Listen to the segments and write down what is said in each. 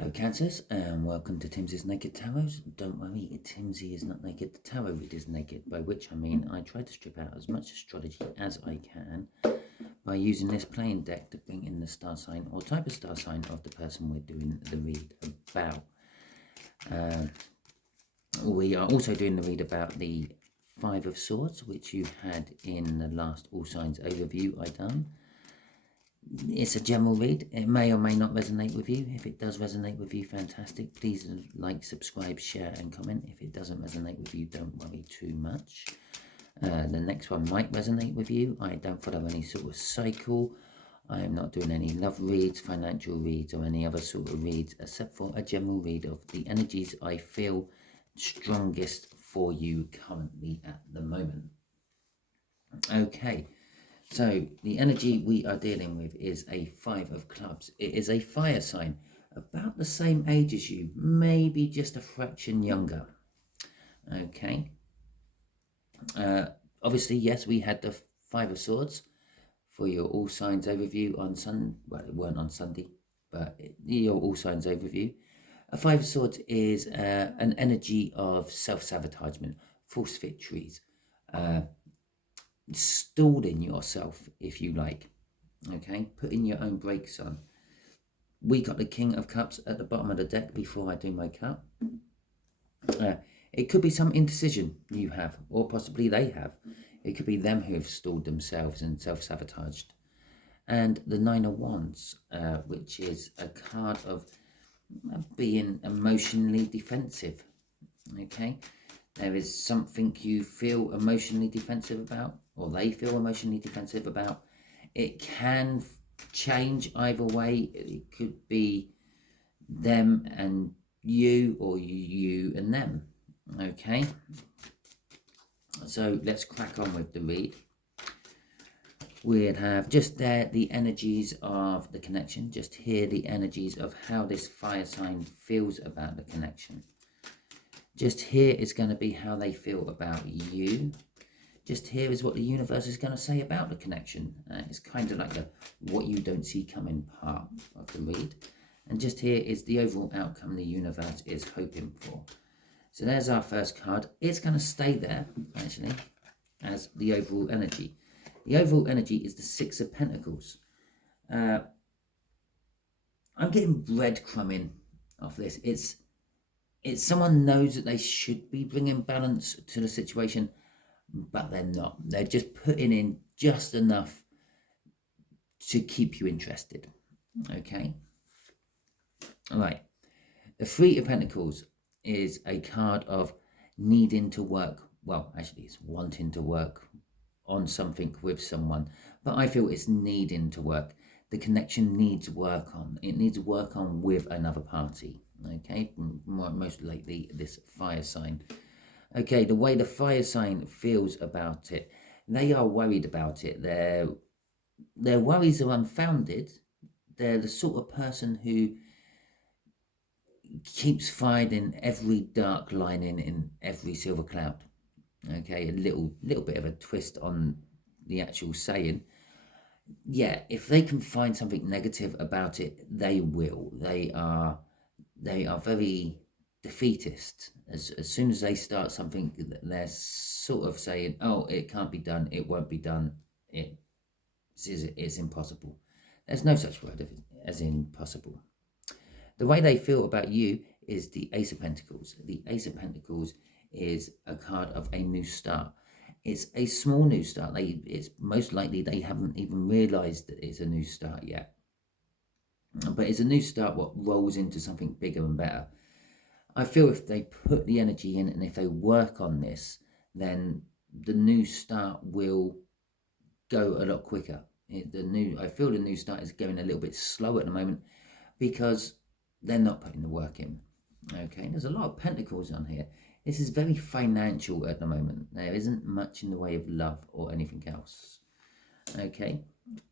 Hello Cancers and welcome to Timsy's Naked Tarot. Don't worry, Timsy is not naked, the tarot read is naked, by which I mean I try to strip out as much astrology as I can by using this playing deck to bring in the star sign or type of star sign of the person we're doing the read about. We are also doing the read about the Five of Swords, which you had in the last All Signs overview I done. It's a general read. It may or may not resonate with you. If it does resonate with you, fantastic. Please like, subscribe, share and comment. If it doesn't resonate with you, don't worry too much. The next one might resonate with you. I don't follow any sort of cycle. I am not doing any love reads, financial reads or any other sort of reads except for a general read of the energies I feel strongest for you currently at the moment. Okay. So the energy we are dealing with is a Five of Clubs. It is a fire sign, about the same age as you, maybe just a fraction younger. Okay. Obviously, yes, we had the Five of Swords for your All Signs overview on Sunday. Well, it weren't on Sunday, but your All Signs overview. A Five of Swords is an energy of self-sabotagement, false victories, stalling yourself, if you like. Okay, putting your own brakes on. We got the King of Cups at the bottom of the deck before I do my cut. It could be some indecision you have, or possibly they have. It could be them who have stalled themselves and self-sabotaged. And the Nine of Wands, which is a card of being emotionally defensive. Okay, there is something you feel emotionally defensive about, or they feel emotionally defensive about. It can change either way. It could be them and you, or you and them. Okay, so let's crack on with the read. We'd have just there the energies of the connection. Just hear the energies of how this fire sign feels about the connection. Just here is going to be how they feel about you. Just here is what the universe is going to say about the connection. It's kind of like the what you don't see coming part of the read. And just here is the overall outcome the universe is hoping for. So there's our first card. It's going to stay there, actually, as the overall energy. The overall energy is the Six of Pentacles. I'm getting breadcrumbing off this. It's someone knows that they should be bringing balance to the situation, but they're not. They're just putting in just enough to keep you interested. Okay. All right. The Three of Pentacles is a card of needing to work. Well, actually, it's wanting to work on something with someone, but I feel it's needing to work. The connection needs work on. It needs work on with another party. Okay, most likely this fire sign. Okay, the way the fire sign feels about it, they are worried about it. Their worries are unfounded. They're the sort of person who keeps finding every dark lining in every silver cloud. Okay, a little bit of a twist on the actual saying. Yeah, if they can find something negative about it, they will. They are very defeatist. As soon as they start something, they're sort of saying, oh, it can't be done, it won't be done, it's impossible. There's no such word as impossible. The way they feel about you is the Ace of Pentacles. The Ace of Pentacles is a card of a new start. It's a small new start. It's most likely they haven't even realized that it's a new start yet. But it's a new start what rolls into something bigger and better. I feel if they put the energy in and if they work on this, then the new start will go a lot quicker. I feel the new start is going a little bit slow at the moment because they're not putting the work in. Okay, there's a lot of pentacles on here. This is very financial at the moment. There isn't much in the way of love or anything else. Okay,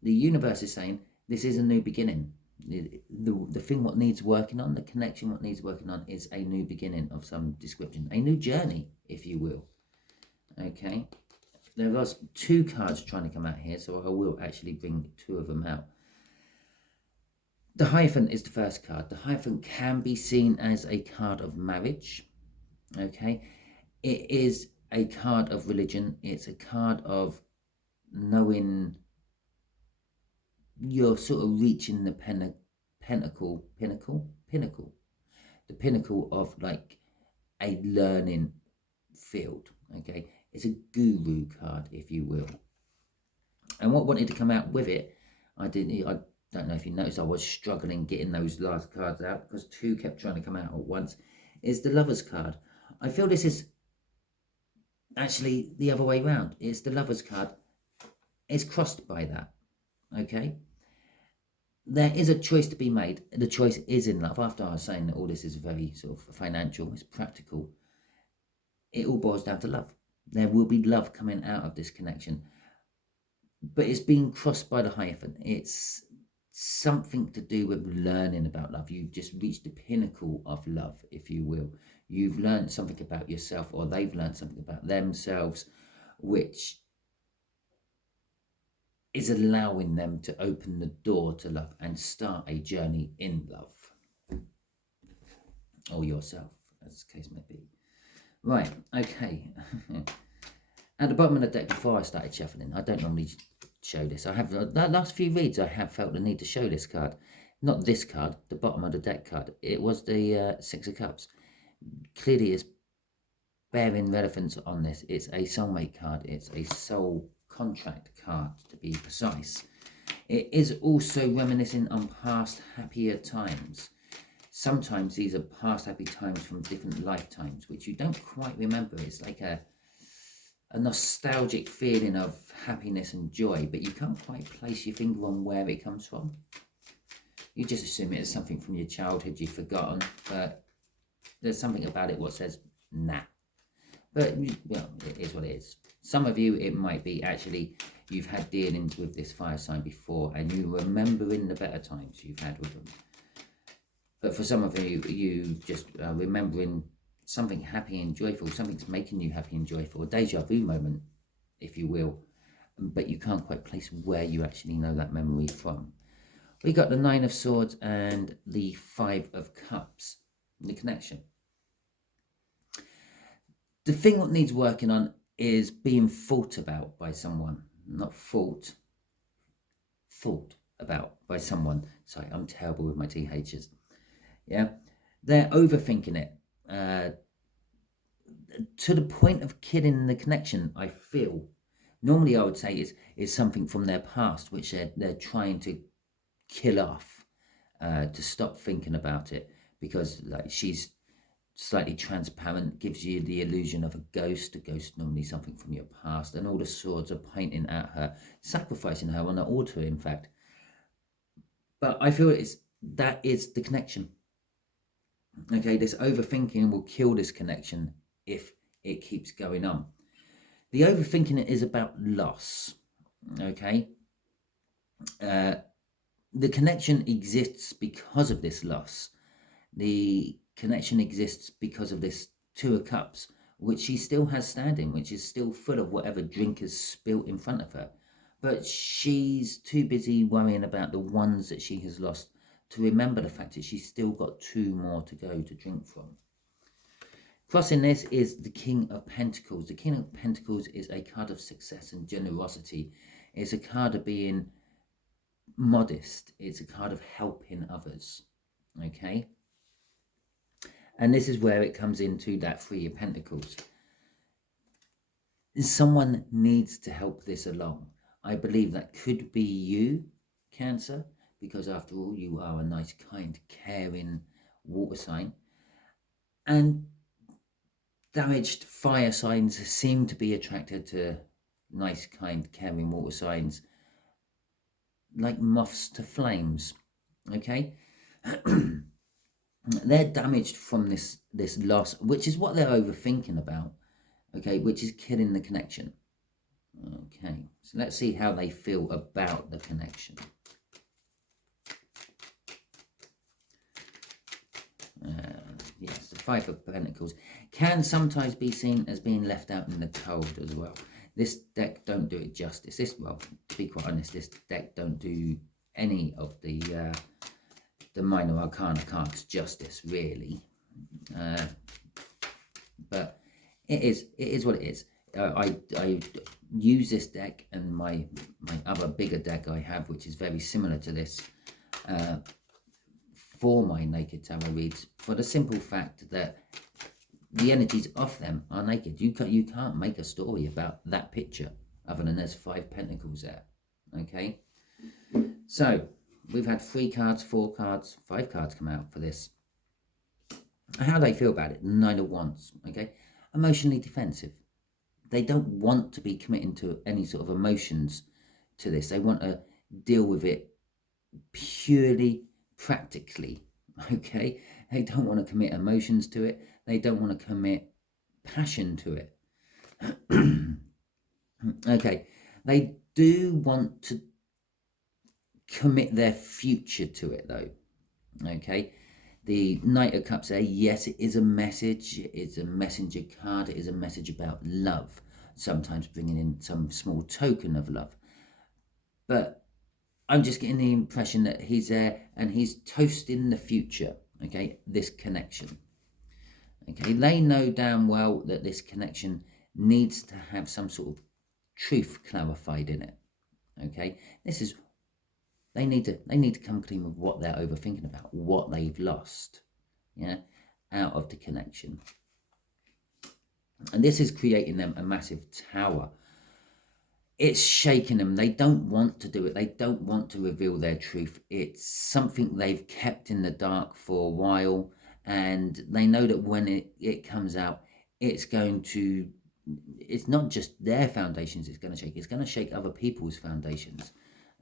the universe is saying this is a new beginning. The thing what needs working on, the connection what needs working on is a new beginning of some description, a new journey, if you will. Okay, there are two cards trying to come out here, so I will actually bring two of them out. The Hierophant is the first card. The Hierophant can be seen as a card of marriage. Okay, it is a card of religion. It's a card of knowing you're sort of reaching the pinnacle, the pinnacle of like a learning field. Okay, it's a guru card, if you will. And what wanted to come out with it, I don't know if you noticed, I was struggling getting those last cards out because two kept trying to come out at once, is the Lovers card. I feel this is actually the other way around. It's the Lovers card. It's crossed by that. Okay, there is a choice to be made. The choice is in love. After I was saying that all this is very sort of financial, it's practical, it all boils down to love. There will be love coming out of this connection, but it's being crossed by the Hierophant. It's something to do with learning about love. You've just reached the pinnacle of love, if you will. You've learned something about yourself, or they've learned something about themselves, which is allowing them to open the door to love and start a journey in love. Or yourself, as the case may be. Right, okay. At the bottom of the deck, before I started shuffling, I don't normally show this. I have, the last few reads, I have felt the need to show this card. Not this card, the bottom of the deck card. It was the Six of Cups. Clearly it's bearing relevance on this. It's a soulmate card. It's a soul contract card, to be precise. It is also reminiscing on past happier times. Sometimes these are past happy times from different lifetimes, which you don't quite remember. It's like a nostalgic feeling of happiness and joy, but you can't quite place your finger on where it comes from. You just assume it is something from your childhood you've forgotten, but there's something about it what says, nah. But, well, it is what it is. Some of you, it might be actually you've had dealings with this fire sign before and you remembering the better times you've had with them. But for some of you, you just remembering something happy and joyful, something's making you happy and joyful, a deja vu moment, if you will, but you can't quite place where you actually know that memory from. We got the Nine of Swords and the Five of Cups, the connection. The thing what needs working on is being thought about by someone, not thought about by someone. Sorry, I'm terrible with my THs. Yeah, they're overthinking it to the point of killing the connection, I feel. Normally I would say is something from their past, which they're trying to kill off to stop thinking about it, because like she's slightly transparent, gives you the illusion of a ghost. A ghost normally something from your past, and all the swords are pointing at her, sacrificing her on the altar, in fact. But I feel that is the connection. Okay, this overthinking will kill this connection if it keeps going on. The overthinking is about loss. Okay, the connection exists because of this loss. The connection exists because of this Two of Cups, which she still has standing, which is still full of whatever drink is spilt in front of her. But she's too busy worrying about the ones that she has lost to remember the fact that she's still got two more to go to drink from. Crossing this is the King of Pentacles. The King of Pentacles is a card of success and generosity. It's a card of being modest. It's a card of helping others. Okay? And this is where it comes into that Three of Pentacles. Someone needs to help this along. I believe that could be you, Cancer, because after all, you are a nice, kind, caring water sign. And damaged fire signs seem to be attracted to nice, kind, caring water signs, like moths to flames. Okay? They're damaged from this loss, which is what they're overthinking about. Okay, which is killing the connection. Okay, so let's see how they feel about the connection. Yes, the Five of Pentacles can sometimes be seen as being left out in the cold as well. This deck don't do it justice. Well, to be quite honest, this deck don't do any of the the minor arcana cards justice, really. But it is what it is. I use this deck and my other bigger deck I have, which is very similar to this, for my naked tarot reads, for the simple fact that the energies of them are naked. You can't make a story about that picture other than there's 5 pentacles there. Okay, so we've had 3 cards, 4 cards, 5 cards come out for this. How they feel about it? 9 of Wands. Okay, emotionally defensive. They don't want to be committing to any sort of emotions to this. They want to deal with it purely practically. Okay, they don't want to commit emotions to it. They don't want to commit passion to it. Okay, they do want to commit their future to it, though. Okay, the Knight of Cups there, yes, it is a message. It's a messenger card. It is a message about love, sometimes bringing in some small token of love. But I'm just getting the impression that he's there and he's toasting the future, okay, this connection. Okay, they know damn well that this connection needs to have some sort of truth clarified in it. Okay, this is, they need to come clean with what they're overthinking about, what they've lost, yeah, out of the connection. And this is creating them a massive tower. It's shaking them. They don't want to do it. They don't want to reveal their truth. It's something they've kept in the dark for a while, and they know that when it comes out, it's going to, it's not just their foundations it's going to shake other people's foundations.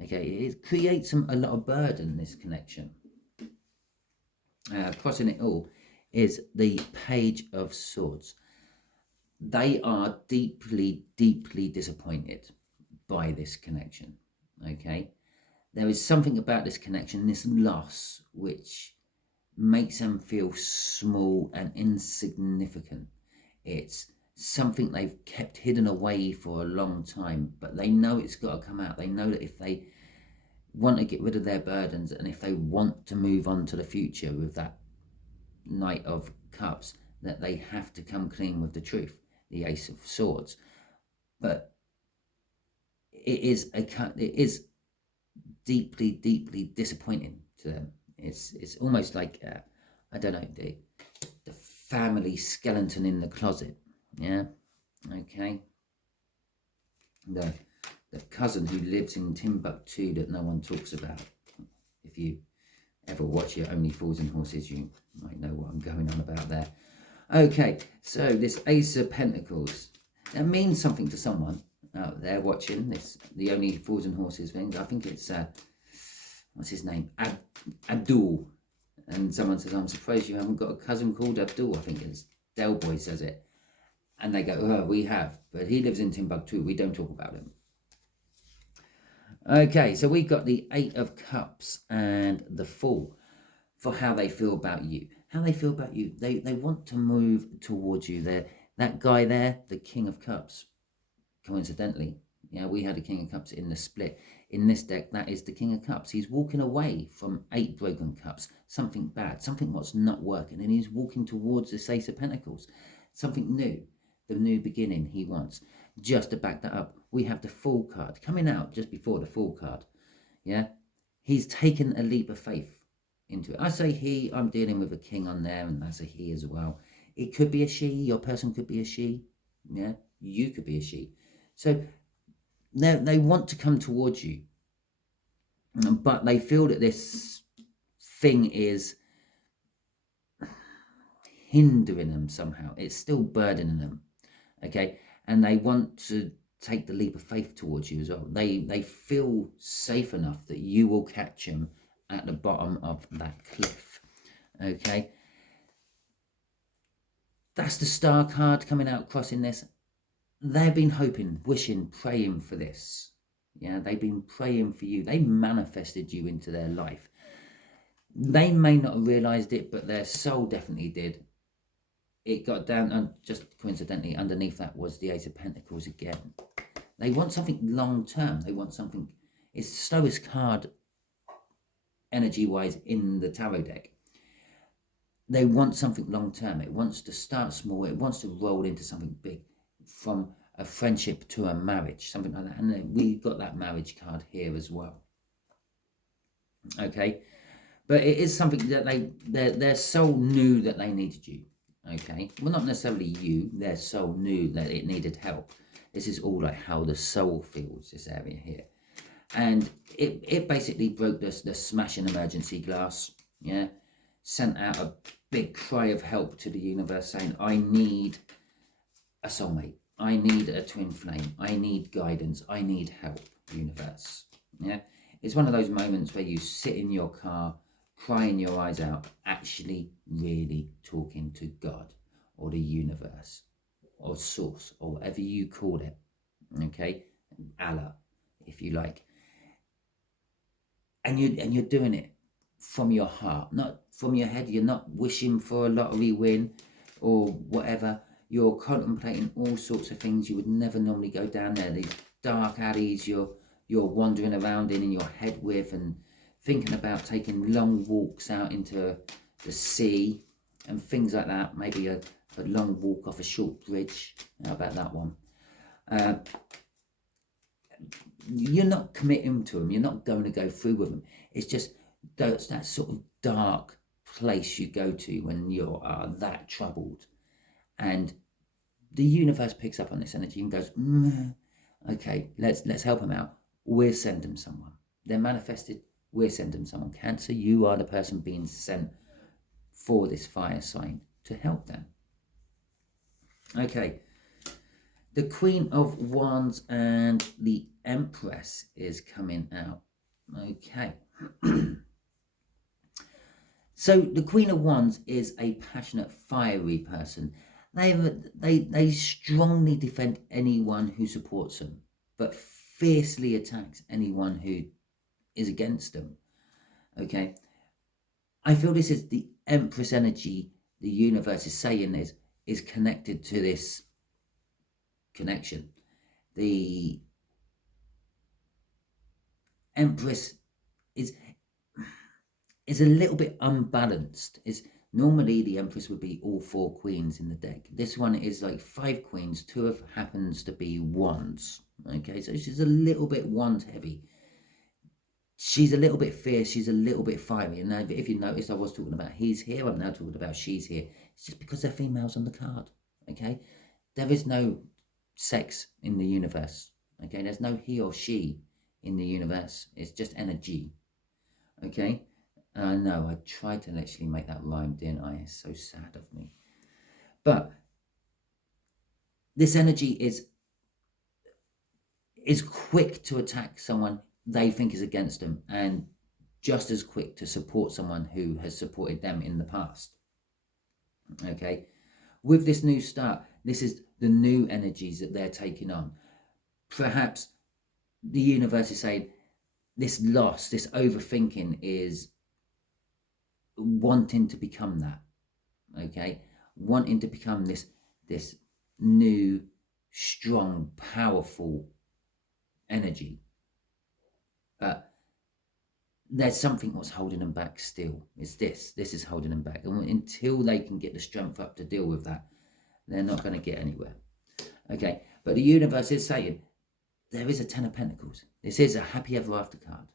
Okay, it creates a lot of burden, this connection. Crossing it all is the Page of Swords. They are deeply, deeply disappointed by this connection. Okay, there is something about this connection, this loss, which makes them feel small and insignificant. It's something they've kept hidden away for a long time, but they know it's got to come out. They know that if they want to get rid of their burdens and if they want to move on to the future with that Knight of Cups, that they have to come clean with the truth, the Ace of Swords. But it is deeply, deeply disappointing to them. It's almost like I don't know, the family skeleton in the closet. Yeah, okay. The cousin who lives in Timbuktu that no one talks about. If you ever watch your Only Fools and Horses, you might know what I'm going on about there. Okay, so this Ace of Pentacles, that means something to someone out there watching this, the Only Fools and Horses thing. I think it's what's his name, Abdul, and someone says, I'm surprised you haven't got a cousin called Abdul. I think it's Del Boy says it, and they go, oh, we have, but he lives in Timbuktu, we don't talk about him. Okay, so we've got the 8 of Cups and the Fool for how they feel about you. How they feel about you. They want to move towards you. That guy there, the King of Cups, coincidentally, yeah, we had a King of Cups in the split. In this deck, that is the King of Cups. He's walking away from 8 broken cups, something bad, something what's not working, and he's walking towards this Ace of Pentacles, something new, the new beginning he wants. Just to back that up, we have the Fool card coming out just before the Fool card. Yeah, he's taken a leap of faith into it. I say he, I'm dealing with a king on there, and that's a he as well. It could be a she, your person could be a she, yeah, you could be a she. So they want to come towards you, but they feel that this thing is hindering them somehow. It's still burdening them, okay? And they want to take the leap of faith towards you as well. They feel safe enough that you will catch them at the bottom of that cliff, okay? That's the Star card coming out, crossing this. They've been hoping, wishing, praying for this. Yeah, they've been praying for you. They manifested you into their life. They may not have realised it, but their soul definitely did. It got down, and just coincidentally, underneath that was the Ace of Pentacles again. They want something long term. They want something. It's the slowest card energy-wise in the tarot deck. They want something long-term. It wants to start small. It wants to roll into something big, from a friendship to a marriage, something like that. And then we got that marriage card here as well. Okay, but it is something that their soul knew that they needed you. Okay, well, not necessarily you. Their soul knew that it needed help. This is all like how the soul feels, this area here. And it basically broke the smashing emergency glass. Yeah, sent out a big cry of help to the universe, saying, I need a soulmate, I need a twin flame, I need guidance, I need help, universe. Yeah, it's one of those moments where you sit in your car crying your eyes out, actually really talking to God or the universe or source or whatever you call it. Okay, Allah, if you like. And you're doing it from your heart, not from your head. You're not wishing for a lottery win or whatever. You're contemplating all sorts of things you would never normally go down there. These dark alleys you're wandering around in your head with, and thinking about taking long walks out into the sea and things like that. Maybe a long walk off a short bridge. How about that one? You're not committing to them. You're not going to go through with them. It's just that sort of dark place you go to when you are that troubled. And the universe picks up on this energy and goes, okay, let's help them out. We're sending someone. They're manifested. We're sending someone. Cancer, you are the person being sent for this fire sign to help them. Okay. The Queen of Wands and the Empress is coming out. Okay. So the Queen of Wands is a passionate, fiery person. They strongly defend anyone who supports them, but fiercely attacks anyone who is against them. Okay. I feel this is the Empress energy. The universe is saying is connected to this connection. The Empress is a little bit unbalanced. Is normally the Empress would be all 4 queens in the deck. This one is like 5 queens. 2 of happens to be wands. Okay, so she's a little bit wand heavy. She's a little bit fierce. She's a little bit fiery. And now, if you noticed, I was talking about he's here. I'm now talking about she's here. It's just because they're females on the card. Okay, there is no sex in the universe. Okay, there's no he or she in the universe. It's just energy. Okay, I know I tried to actually make that rhyme, didn't I? It's so sad of me. But this energy is quick to attack someone they think is against them, and just as quick to support someone who has supported them in the past. Okay, with this new start, this is the new energies that they're taking on. Perhaps the universe is saying this loss, this overthinking is wanting to become that. Okay, wanting to become this new, strong, powerful energy. But there's something what's holding them back still. It's this is holding them back. And until they can get the strength up to deal with that, they're not going to get anywhere. Okay, but the universe is saying there is a 10 of Pentacles. This is a happy ever after card.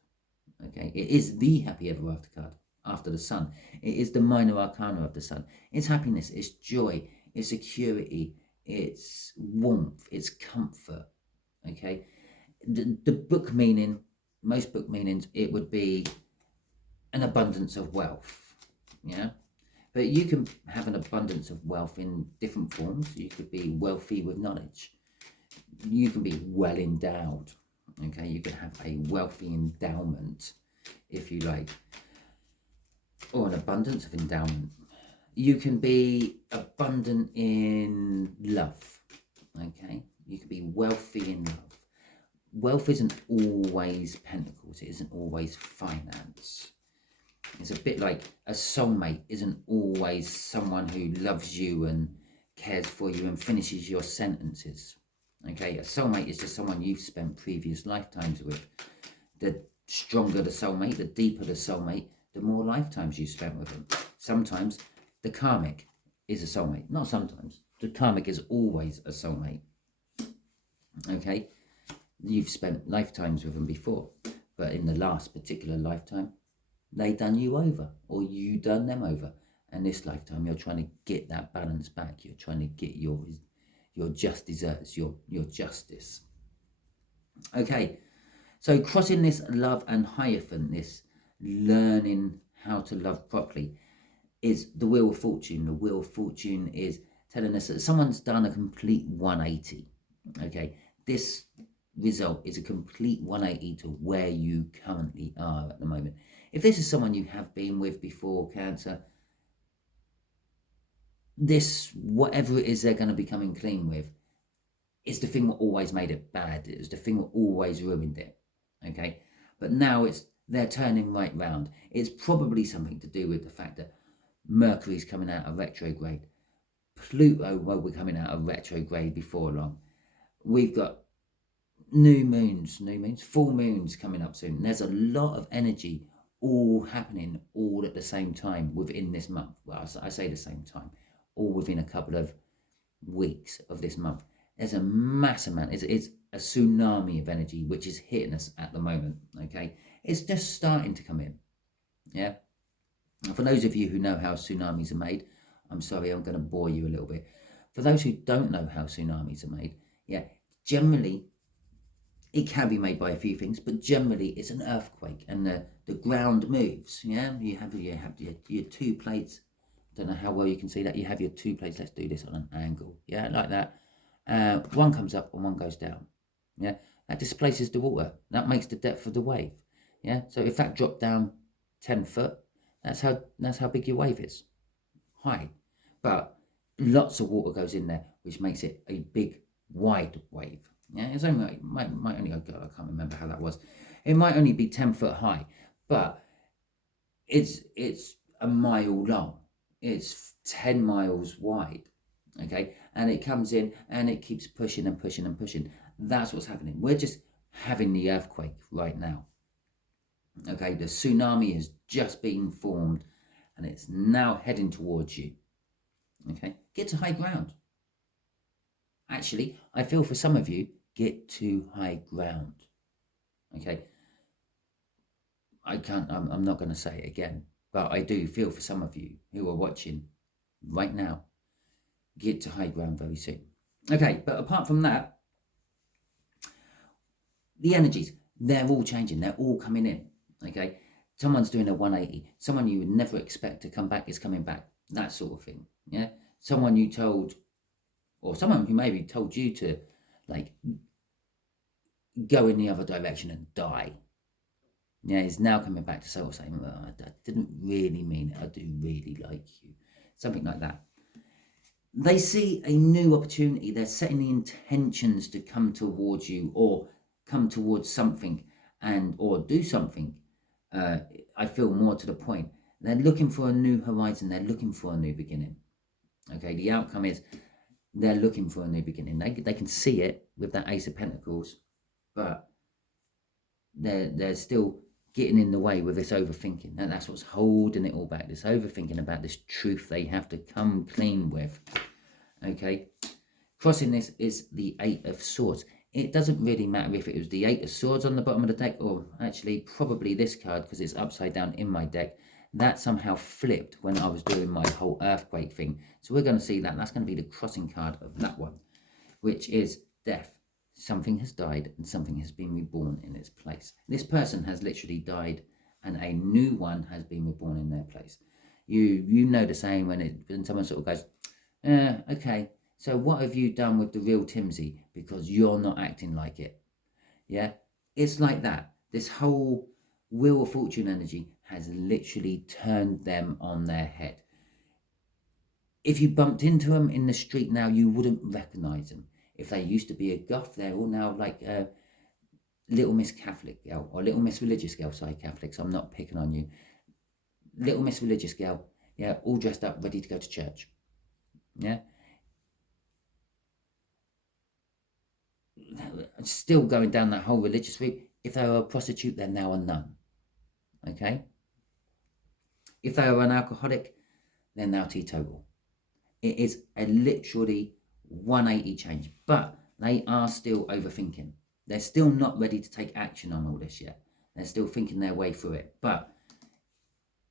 Okay, it is the happy ever after card after the Sun. It is the minor arcana of the Sun. It's happiness, it's joy, it's security, it's warmth, it's comfort. Okay, the book meaning, most book meanings, it would be an abundance of wealth. Yeah, but you can have an abundance of wealth in different forms. You could be wealthy with knowledge. You can be well endowed. Okay, you can have a wealthy endowment, if you like, or an abundance of endowment. You can be abundant in love. Okay, you can be wealthy in love. Wealth isn't always pentacles. It isn't always finance. It's a bit like a soulmate isn't always someone who loves you and cares for you and finishes your sentences. Okay, a soulmate is just someone you've spent previous lifetimes with. The stronger the soulmate, the deeper the soulmate, the more lifetimes you spent with them. Sometimes the karmic is a soulmate. Not sometimes. The karmic is always a soulmate. Okay? You've spent lifetimes with them before, but in the last particular lifetime, they done you over, or you done them over. And this lifetime, you're trying to get that balance back. You're trying to get your just desserts, your justice. Okay, so crossing this love and Hierophant, this learning how to love properly, is the Wheel of Fortune. The Wheel of Fortune is telling us that someone's done a complete 180. Okay, this result is a complete 180 to where you currently are at the moment. If this is someone you have been with before, Cancer, this, whatever it is they're going to be coming clean with, is the thing that always made it bad. It was the thing that always ruined it. Okay, but now they're turning right round. It's probably something to do with the fact that Mercury's coming out of retrograde. Pluto will be coming out of retrograde before long. We've got full moons coming up soon. There's a lot of energy all happening all at the same time within this month. Well, I say the same time, all within a couple of weeks of this month. There's a mass amount. It's a tsunami of energy which is hitting us at the moment. Okay, it's just starting to come in. Yeah. And for those of you who know how tsunamis are made, I'm sorry, I'm going to bore you a little bit. For those who don't know how tsunamis are made, yeah, generally it can be made by a few things, but generally it's an earthquake and the ground moves. Yeah, you have your two plates. Don't know how well you can see that. You have your two plates. Let's do this on an angle. Yeah, like that. One comes up and one goes down. Yeah, that displaces the water. That makes the depth of the wave. Yeah, so if that dropped down 10 foot, that's how big your wave is. High. But lots of water goes in there, which makes it a big, wide wave. Yeah, it's only might only, I can't remember how that was. It might only be 10 foot high, but it's a mile long. It's 10 miles wide. Okay, and it comes in and it keeps pushing and pushing and pushing. That's what's happening. We're just having the earthquake right now. Okay, the tsunami has just been formed and it's now heading towards you. Okay, get to high ground. Actually, I feel for some of you, get to high ground. Okay, I'm not going to say it again, but I do feel for some of you who are watching right now, get to high ground very soon. Okay, but apart from that, the energies, they're all changing. They're all coming in. Okay, someone's doing a 180. Someone you would never expect to come back is coming back. That sort of thing. Yeah, someone you told, or someone who maybe told you to, like, go in the other direction and die. Yeah, is now coming back to sort of saying, well, I didn't really mean it. I do really like you. Something like that. They see a new opportunity. They're setting the intentions to come towards you or come towards something or do something. I feel more to the point. They're looking for a new horizon. They're looking for a new beginning. Okay, the outcome is they're looking for a new beginning. They can see it with that Ace of Pentacles, but they're still getting in the way with this overthinking. And that's what's holding it all back. This overthinking about this truth they have to come clean with. Okay, crossing this is the Eight of Swords. It doesn't really matter if it was the Eight of Swords on the bottom of the deck, or actually probably this card because it's upside down in my deck. That somehow flipped when I was doing my whole earthquake thing. So we're going to see that. That's going to be the crossing card of that one, which is death. Something has died and something has been reborn in its place. This person has literally died and a new one has been reborn in their place. You know the saying when someone sort of goes, okay, so what have you done with the real Timsy because you're not acting like it? Yeah, it's like that. This whole Wheel of Fortune energy has literally turned them on their head. If you bumped into them in the street now, you wouldn't recognize them. If they used to be a goth, they're all now like Little Miss Catholic girl or Little Miss Religious girl. Sorry, Catholics, I'm not picking on you. Little Miss Religious girl, yeah, all dressed up, ready to go to church. Yeah. Still going down that whole religious route. If they were a prostitute, they're now a nun. Okay? If they were an alcoholic, they're now teetotal. It is a literally 180 change, but they are still overthinking. They're still not ready to take action on all this yet. They're still thinking their way through it. But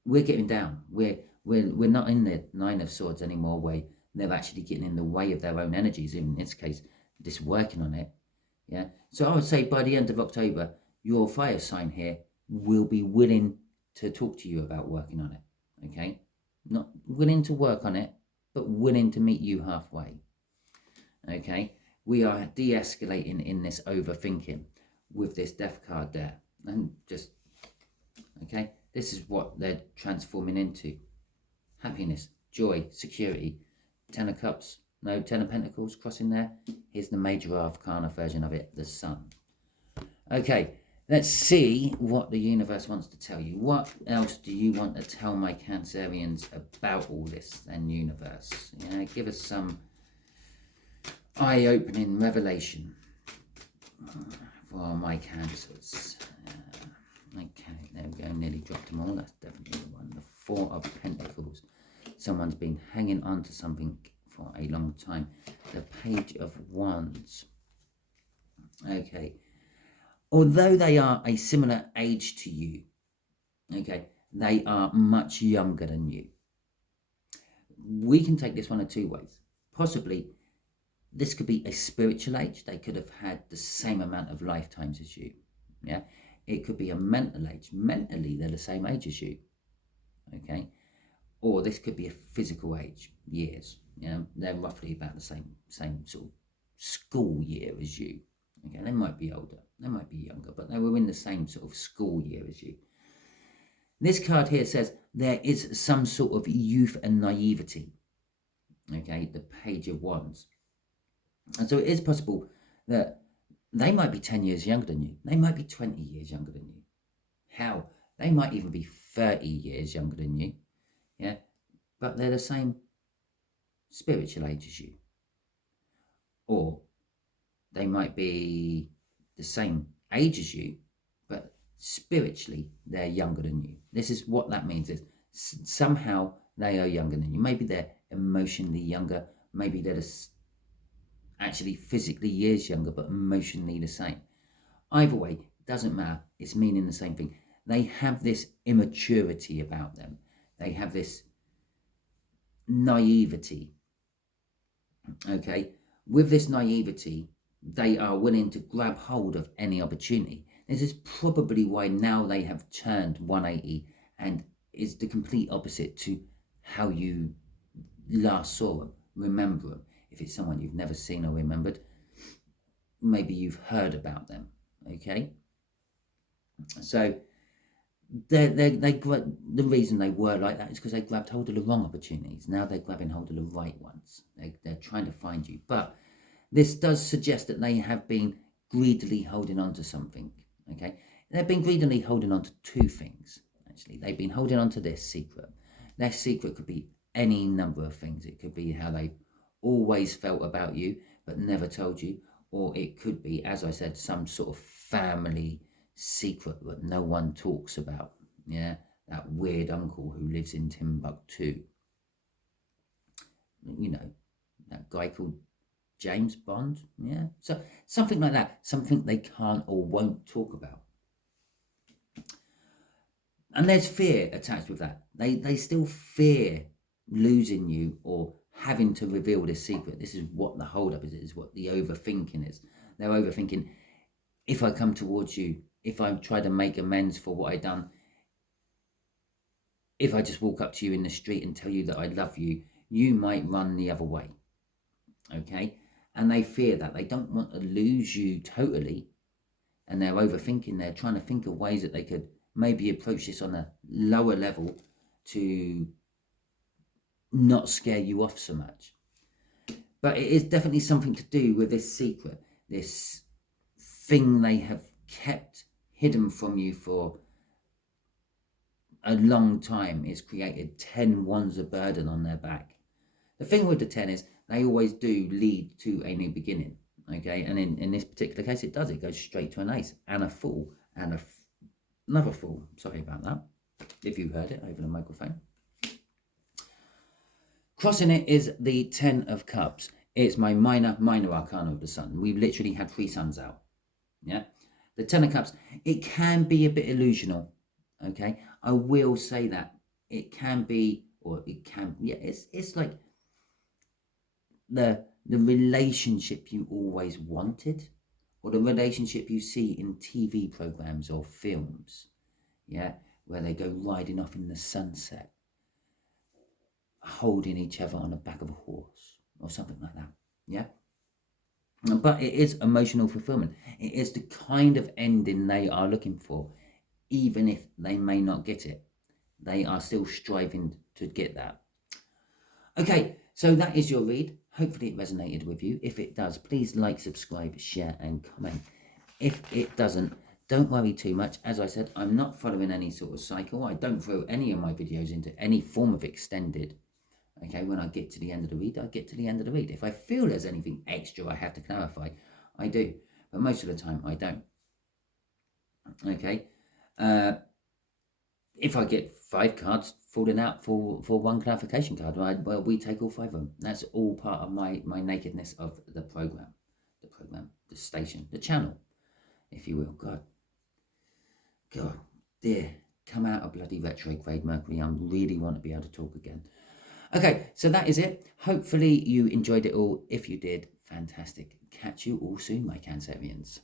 we're getting down. We're not in the Nine of Swords anymore, where they're actually getting in the way of their own energies. In this case, just working on it. Yeah. So I would say by the end of October, your fire sign here will be willing to talk to you about working on it. Okay. Not willing to work on it, but willing to meet you halfway. Okay. We are de-escalating in this overthinking with this Death card there. And just, okay, this is what they're transforming into. Happiness, joy, security. 10 of Cups, no, 10 of Pentacles crossing there. Here's the major arcana version of it, the Sun. Okay, let's see what the universe wants to tell you. What else do you want to tell my Cancerians about all this then, universe? Yeah, give us some eye-opening revelation for my Cancers. Okay, there we go, nearly dropped them all. That's definitely the one. The Four of Pentacles. Someone's been hanging on to something for a long time. The Page of Wands. Okay. Although they are a similar age to you, okay, they are much younger than you. We can take this one of two ways. Possibly, this could be a spiritual age. They could have had the same amount of lifetimes as you. Yeah. It could be a mental age. Mentally, they're the same age as you. Okay. Or this could be a physical age, years. You know, they're roughly about the same sort of school year as you. Okay, they might be older, they might be younger, but they were in the same sort of school year as you. This card here says there is some sort of youth and naivety. Okay, the Page of Wands. And so it is possible that they might be 10 years younger than you. They might be 20 years younger than you. Hell, they might even be 30 years younger than you. Yeah, but they're the same spiritual age as you. Or they might be the same age as you, but spiritually they're younger than you. This is what that means, is somehow they are younger than you. Maybe they're emotionally younger, maybe they're actually physically years younger, but emotionally the same. Either way, it doesn't matter, it's meaning the same thing. They have this immaturity about them. They have this naivety. Okay, with this naivety, they are willing to grab hold of any opportunity. This is probably why now they have turned 180 and is the complete opposite to how you last saw them, remember them. If it's someone you've never seen or remembered, maybe you've heard about them. Okay, so the reason they were like that is because they grabbed hold of the wrong opportunities. Now they're grabbing hold of the right ones. They're trying to find you. But this does suggest that they have been greedily holding on to something. Okay, they've been greedily holding on to two things. Actually, they've been holding on to their secret. Their secret could be any number of things. It could be how they always felt about you but never told you, or it could be, as I said, some sort of family secret that no one talks about. Yeah, that weird uncle who lives in Timbuktu. You know, that guy called James Bond. Yeah, so something like that, something they can't or won't talk about. And there's fear attached with that. They still fear losing you or having to reveal this secret. This is what the hold-up is what the overthinking is. They're overthinking, if I come towards you, if I try to make amends for what I've done, if I just walk up to you in the street and tell you that I love you, you might run the other way. Okay? And they fear that. They don't want to lose you totally. And they're overthinking. They're trying to think of ways that they could maybe approach this on a lower level to not scare you off so much. But it is definitely something to do with this secret, this thing they have kept hidden from you for a long time. It's created 10 wands of burden on their back. The thing with the 10 is they always do lead to a new beginning. Okay, and in this particular case, it does. It goes straight to an ace and a fool and another Fool. Sorry about that, if you heard it over the microphone. Crossing it is the Ten of Cups. It's my minor arcana of the Sun. We've literally had 3 suns out. Yeah, the Ten of Cups. It can be a bit illusional. Okay, I will say that it can be, or it can. Yeah, it's like the relationship you always wanted, or the relationship you see in TV programs or films. Yeah, where they go riding off in the sunset, holding each other on the back of a horse or something like that. Yeah. But it is emotional fulfillment. It is the kind of ending they are looking for, even if they may not get it. They are still striving to get that. Okay, so that is your read. Hopefully it resonated with you. If it does, please like, subscribe, share, and comment. If it doesn't, don't worry too much. As I said, I'm not following any sort of cycle. I don't throw any of my videos into any form of extended. Okay, when I get to the end of the read, I get to the end of the read. If I feel there's anything extra I have to clarify, I do. But most of the time, I don't. Okay. If I get 5 cards falling out for one clarification card, right, well, we take all 5 of them. That's all part of my nakedness of the program, the station, the channel, if you will. God, dear, come out of bloody retrograde Mercury. I really want to be able to talk again. Okay, so that is it. Hopefully you enjoyed it all. If you did, fantastic. Catch you all soon, my Cancerians.